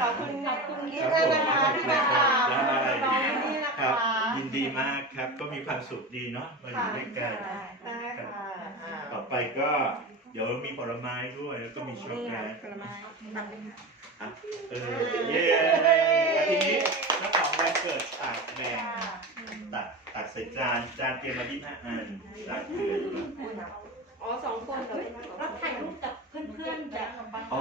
ขอบคุณขอบคุณพี่ด้วยนะคะที่มาตามน้องนี่นะครัคะบยินดีมากครับก็มีความสุขดีเนาะมาอยู่ด้วยกัน ได้ค่ะอ่า ต่อไป ก็เดี๋ยวมีผลไม้ด้วยแล้วก็มีช็อกโกแลตผลไม้เออเย้ทีนี้เจ้าของวันเกิดตักแบ่งตักตักใส่จานจานเตรียมมาที่ห้าอันตักเกลืออ๋อสองคนเหรอแล้วถ่ายรูปกับเพื่อนๆแบบอ๋อ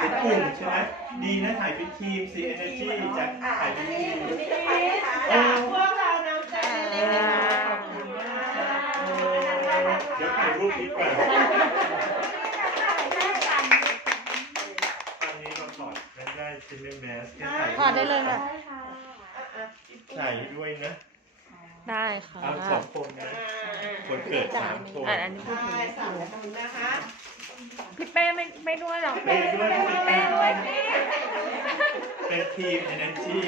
เป็นกลุ่มใช่ไหมดีนะถ่ายเป็นทีมซีเอเนจีจะถ่ายเป็นทีมมีกระเป๋าค่ะพวกเราน้ำใจเล็กๆนะคะขอบคุณมาก เดี๋ยวถ่ายรูปดีกว่าตอนนี้เราถอดไม่ได้ใช่ไหมแมสแค่ถ่ายถอดได้เลยค่ะ ถ่ายด้วยนะได้ค่ะเอาสองคนนะคนเกิดสามคนอะอันนี้พูดใช่ถึงสามคนนะคะพี่เป้ไม่ไม่ด้วยหรอก เป้ด้วยพี่เป้ด้วยเป็นทีม energy